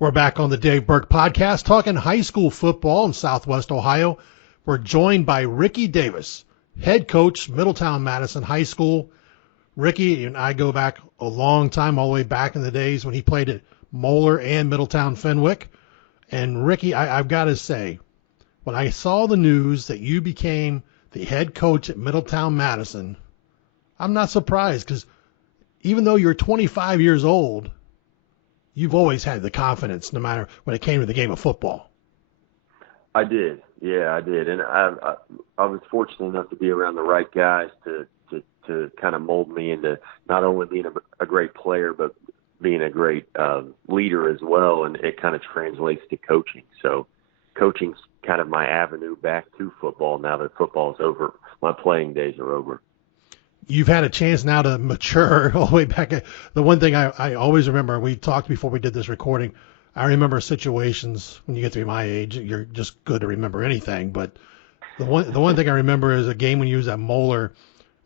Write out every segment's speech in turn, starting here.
We're back on the Dave Berk podcast talking high school football in Southwest Ohio. We're joined by Ricky Davis, head coach, Middletown Madison High School. Ricky and I go back a long time, all the way back in the days when he played at Moeller and Middletown Fenwick. And Ricky, I've got to say, when I saw the news that you became the head coach at Middletown Madison, I'm not surprised because even though you're 25 years old, you've always had the confidence, no matter when it came to the game of football. I did. Yeah, I did. And I was fortunate enough to be around the right guys to kind of mold me into not only being a great player, but being a great leader as well. And it kind of translates to coaching. So coaching's kind of my avenue back to football now that football's over. My playing days are over. You've had a chance now to mature all the way back. The one thing I always remember, we talked before we did this recording, I remember situations when you get to be my age, you're just good to remember anything. But the one thing I remember is a game when you was at Moeller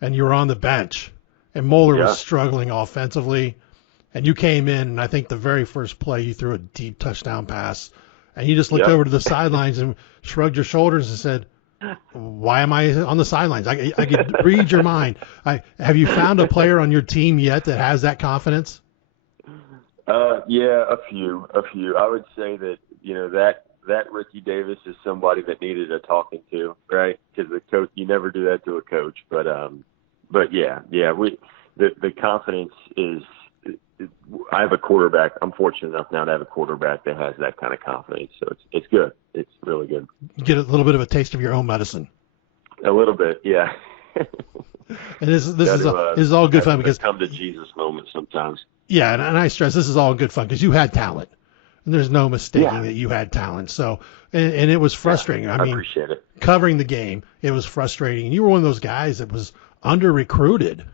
and you were on the bench and Moeller was struggling offensively and you came in and I think the very first play you threw a deep touchdown pass and you just looked over to the sidelines and shrugged your shoulders and said, why am I on the sidelines? I could read your mind. Have you found a player on your team yet that has that confidence? Yeah, a few. I would say that, that Ricky Davis is somebody that needed a talking to, right? Because the coach, you never do that to a coach. But yeah, the confidence is. I have a quarterback. I'm fortunate enough now to have a quarterback that has that kind of confidence. So it's good. It's really good. You get a little bit of a taste of your own medicine. A little bit, yeah. And this is all good fun because come to Jesus moments sometimes. Yeah, and I stress this is all good fun because you had talent, and there's no mistaking that you had talent. So, and it was frustrating. Yeah, I mean, appreciate it. Covering the game, it was frustrating. And you were one of those guys that was under recruited.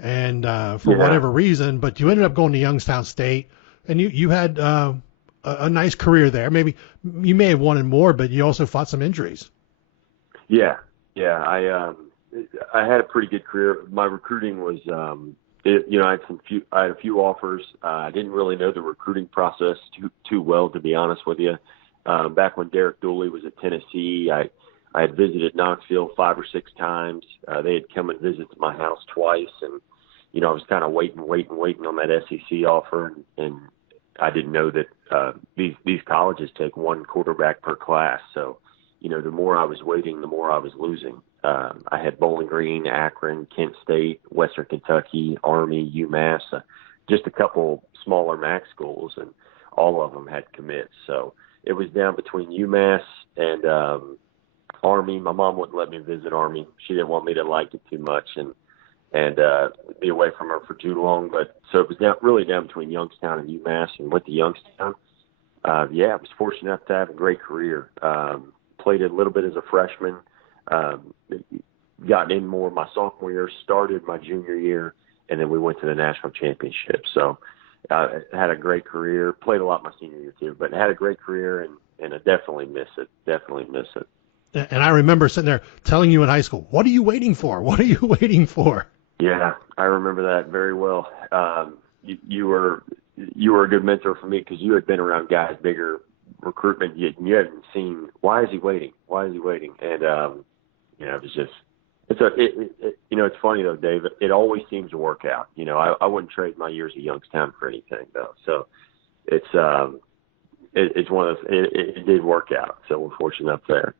And for whatever reason, but you ended up going to Youngstown State, and you had a nice career there. Maybe you may have wanted more, but you also fought some injuries. Yeah. I had a pretty good career. My recruiting was, I had a few offers. I didn't really know the recruiting process too well, to be honest with you. Back when Derek Dooley was at Tennessee, I had visited Knoxville 5 or 6 times. They had come and visited my house twice, and I was kind of waiting on that SEC offer, and I didn't know that these colleges take one quarterback per class. So, the more I was waiting, the more I was losing. I had Bowling Green, Akron, Kent State, Western Kentucky, Army, UMass, just a couple smaller MAC schools, and all of them had commits. So it was down between UMass and Army. My mom wouldn't let me visit Army. She didn't want me to like it too much and be away from her for too long. But so it was really down between Youngstown and UMass, and went to Youngstown. I was fortunate enough to have a great career. Played a little bit as a freshman. Got in more my sophomore year, started my junior year, and then we went to the national championship. So I had a great career. Played a lot my senior year too, but had a great career, and I definitely miss it. And I remember sitting there telling you in high school, what are you waiting for? What are you waiting for? Yeah, I remember that very well. You were a good mentor for me because you had been around guys bigger recruitment. You hadn't seen, why is he waiting? And, it was just, it's funny though, Dave, it always seems to work out. I wouldn't trade my years at Youngstown for anything though. So it's one of those, it did work out. So we're fortunate up there.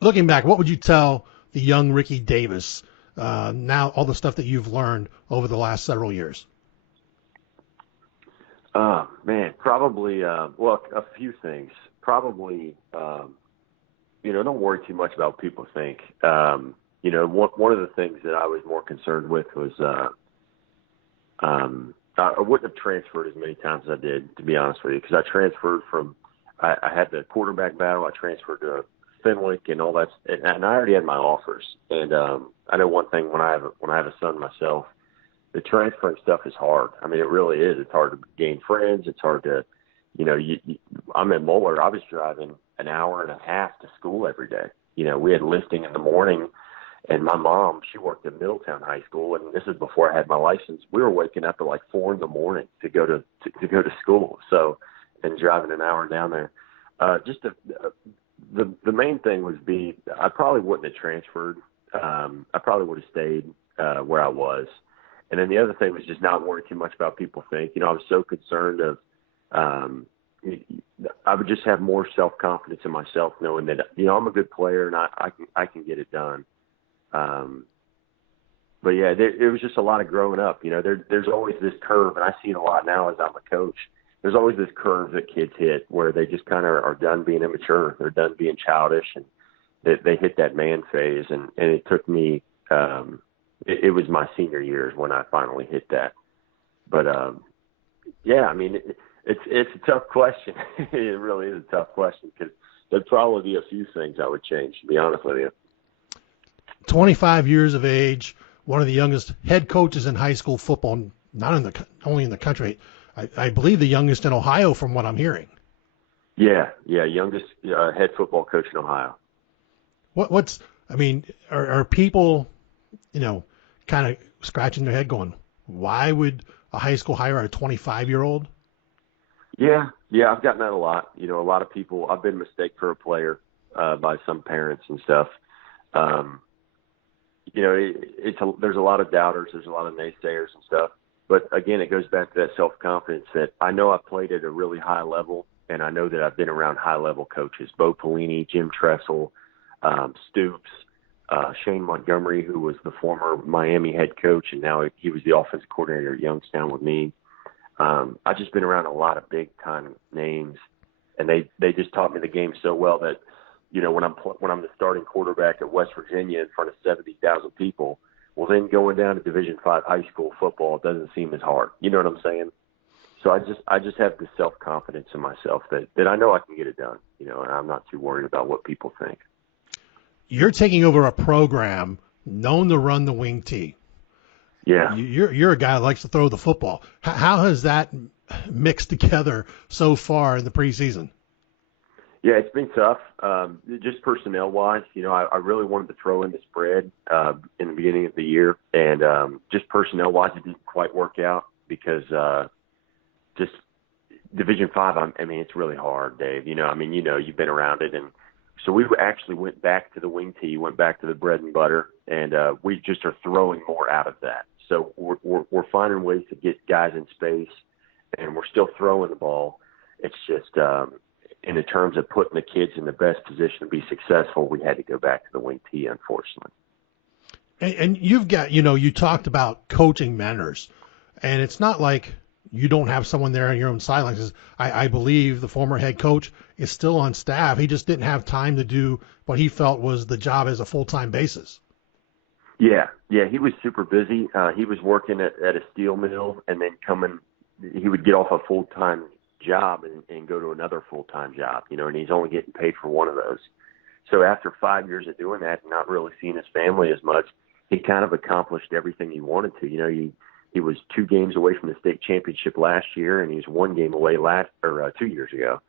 Looking back, what would you tell the young Ricky Davis now, all the stuff that you've learned over the last several years? Man, probably, a few things. Probably, don't worry too much about what people think. One of the things that I was more concerned with was I wouldn't have transferred as many times as I did, to be honest with you, because I transferred I had the quarterback battle. I transferred to Fenwick and all that, and I already had my offers. And I know one thing, when I have a son myself, the transferring stuff is hard. I mean, it really is. It's hard to gain friends. It's hard to, I'm in Moeller. I was driving an hour and a half to school every day. We had lifting in the morning, and my mom, she worked at Middletown High School, and this is before I had my license. We were waking up at like 4 a.m. to go to school. So, and driving an hour down there. The main thing would be I probably wouldn't have transferred. I probably would have stayed where I was. And then the other thing was just not worrying too much about people think. I was so concerned of I would just have more self-confidence in myself knowing that, I'm a good player and I can get it done. But yeah, it was just a lot of growing up. There's always this curve, and I see it a lot now as I'm a coach. There's always this curve that kids hit where they just kind of are done being immature. They're done being childish, and they hit that man phase. And it took me, it was my senior years when I finally hit that. But yeah, I mean, it's a tough question. It really is a tough question because there'd probably be a few things I would change, to be honest with you. 25 years of age, one of the youngest head coaches in high school football, only in the country. I believe the youngest in Ohio, from what I'm hearing. Yeah, youngest head football coach in Ohio. Are people, kind of scratching their head going, why would a high school hire a 25-year-old? Yeah, I've gotten that a lot. A lot of people, I've been mistaken for a player by some parents and stuff. There's a lot of doubters. There's a lot of naysayers and stuff. But again, it goes back to that self-confidence that I know I played at a really high level, and I know that I've been around high-level coaches, Bo Pelini, Jim Tressel, Stoops, Shane Montgomery, who was the former Miami head coach, and now he was the offensive coordinator at Youngstown with me. I've just been around a lot of big-time names, and they just taught me the game so well that, when I'm the starting quarterback at West Virginia in front of 70,000 people, well, then going down to Division V high school football doesn't seem as hard. You know what I'm saying? So I just have the self-confidence in myself that I know I can get it done, and I'm not too worried about what people think. You're taking over a program known to run the wing T. Yeah. You're a guy that likes to throw the football. How has that mixed together so far in the preseason? Yeah, it's been tough. Just personnel-wise, I really wanted to throw in the spread in the beginning of the year, and just personnel-wise, it didn't quite work out because just Division V. It's really hard, Dave. You've been around it, and so we actually went back to the wing tee, went back to the bread and butter, and we just are throwing more out of that. So we're finding ways to get guys in space, and we're still throwing the ball. It's just in the terms of putting the kids in the best position to be successful, we had to go back to the wing tee, unfortunately. And you've got, you talked about coaching mentors, and it's not like you don't have someone there in your own sidelines. I believe the former head coach is still on staff. He just didn't have time to do what he felt was the job as a full-time basis. Yeah, he was super busy. He was working at a steel mill, and then he would get off a full-time job and go to another full-time job, and he's only getting paid for one of those. So after 5 years of doing that and not really seeing his family as much, he kind of accomplished everything he wanted to. He was 2 games away from the state championship last year, and he was 1 game away 2 years ago.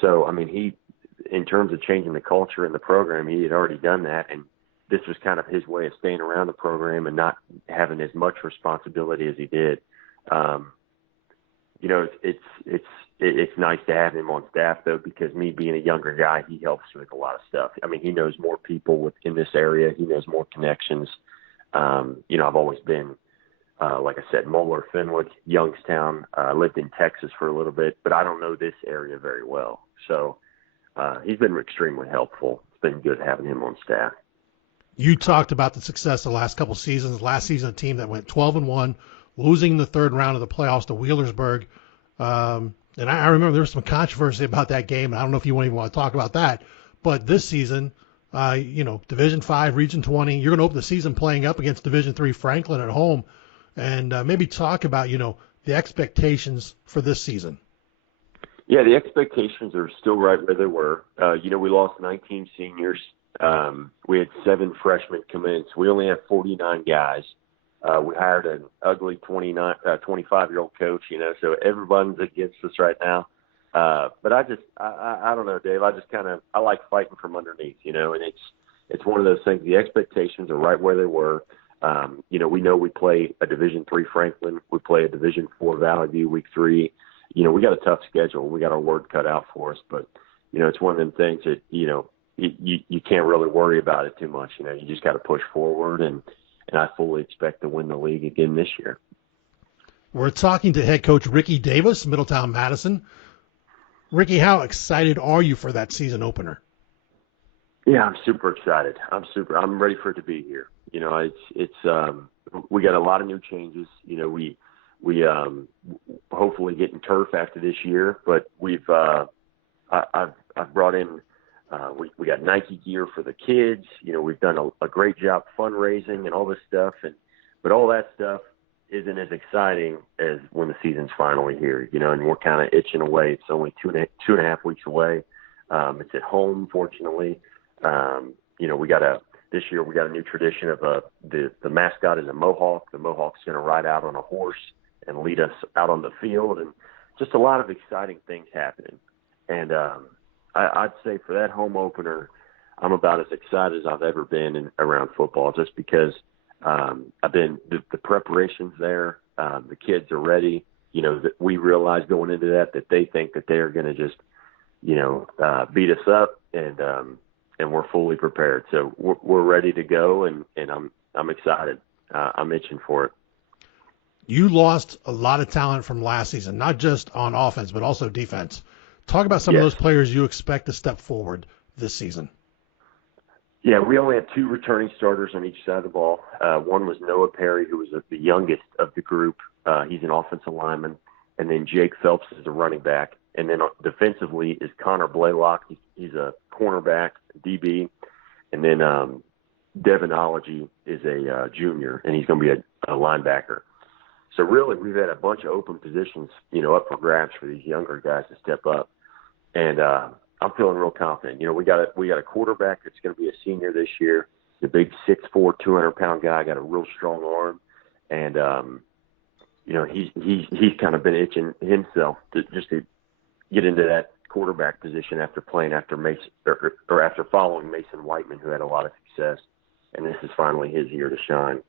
So, he, in terms of changing the culture in the program, he had already done that, and this was kind of his way of staying around the program and not having as much responsibility as he did. It's nice to have him on staff, though, because me being a younger guy, he helps with a lot of stuff. He knows more people within this area. He knows more connections. I've always been, like I said, Moeller, Fenwick, Youngstown. I lived in Texas for a little bit, but I don't know this area very well. So he's been extremely helpful. It's been good having him on staff. You talked about the success of the last couple seasons. Last season, a team that went 12-1, losing the third round of the playoffs to Wheelersburg. And I remember there was some controversy about that game. I don't know if you even want to talk about that. But this season, Division 5, Region 20, you're going to open the season playing up against Division 3 Franklin at home. And maybe talk about, the expectations for this season. Yeah, the expectations are still right where they were. We lost 19 seniors. We had 7 freshmen come in, so we only have 49 guys. We hired an ugly 25-year-old coach, so everyone's against us right now. But I don't know, Dave. I like fighting from underneath, and it's one of those things. The expectations are right where they were. We know we play a Division III Franklin. We play a Division IV Valley View week 3. we got a tough schedule. We got our work cut out for us, but it's one of them things that you can't really worry about it too much. You just got to push forward, and I fully expect to win the league again this year. We're talking to head coach Ricky Davis, Middletown Madison. Ricky, how excited are you for that season opener? Yeah, I'm super excited. I'm ready for it to be here. We got a lot of new changes. We hopefully getting turf after this year, but I've brought in, we got Nike gear for the kids. We've done a great job fundraising and all this stuff. But all that stuff isn't as exciting as when the season's finally here, and we're kind of itching away. It's only two and a half weeks away. It's at home, fortunately. This year we got a new tradition of the mascot is a Mohawk. The Mohawk's going to ride out on a horse and lead us out on the field, and just a lot of exciting things happening. And I'd say for that home opener, I'm about as excited as I've ever been around football, just because the preparation's there. The kids are ready. That we realize going into that they think that they're going to just, beat us up, and we're fully prepared. So we're ready to go, and I'm excited. I'm itching for it. You lost a lot of talent from last season, not just on offense, but also defense. Talk about some of those players you expect to step forward this season. Yeah, we only had 2 returning starters on each side of the ball. One was Noah Perry, who was the youngest of the group. He's an offensive lineman. And then Jake Phelps is a running back. And then defensively is Connor Blaylock. He's a cornerback, DB. And then Devonology is a junior, and he's going to be a linebacker. So really, we've had a bunch of open positions, up for grabs for these younger guys to step up. And I'm feeling real confident. We got a quarterback that's going to be a senior this year. The big 6'4", 200-pound guy, got a real strong arm, and he's kind of been itching himself to get into that quarterback position after playing after Mason or after following Mason Whiteman, who had a lot of success, and this is finally his year to shine.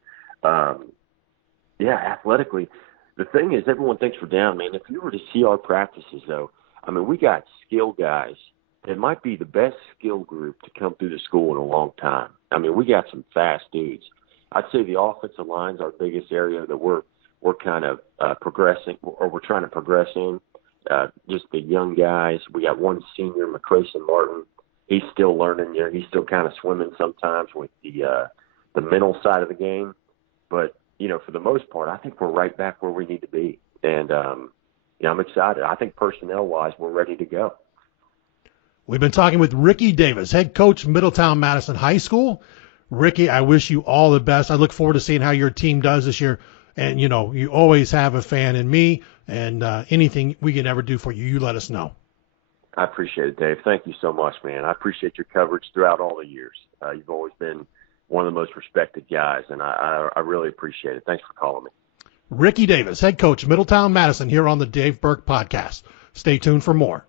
Athletically, the thing is, everyone thinks we're down, man. If you were to see our practices, though, we got skill guys. It might be the best skill group to come through the school in a long time. We got some fast dudes. I'd say the offensive line's our biggest area that we're kind of progressing, or we're trying to progress in. Just the young guys. We got one senior, McCrayson Martin. He's still learning. He's still kind of swimming sometimes with the mental side of the game. But for the most part, I think we're right back where we need to be. And I'm excited. I think personnel-wise, we're ready to go. We've been talking with Ricky Davis, head coach, Middletown Madison High School. Ricky, I wish you all the best. I look forward to seeing how your team does this year. And, you always have a fan in me, and anything we can ever do for you, you let us know. I appreciate it, Dave. Thank you so much, man. I appreciate your coverage throughout all the years. You've always been one of the most respected guys, and I really appreciate it. Thanks for calling me. Ricky Davis, head coach, Middletown Madison, here on the Dave Berk Podcast. Stay tuned for more.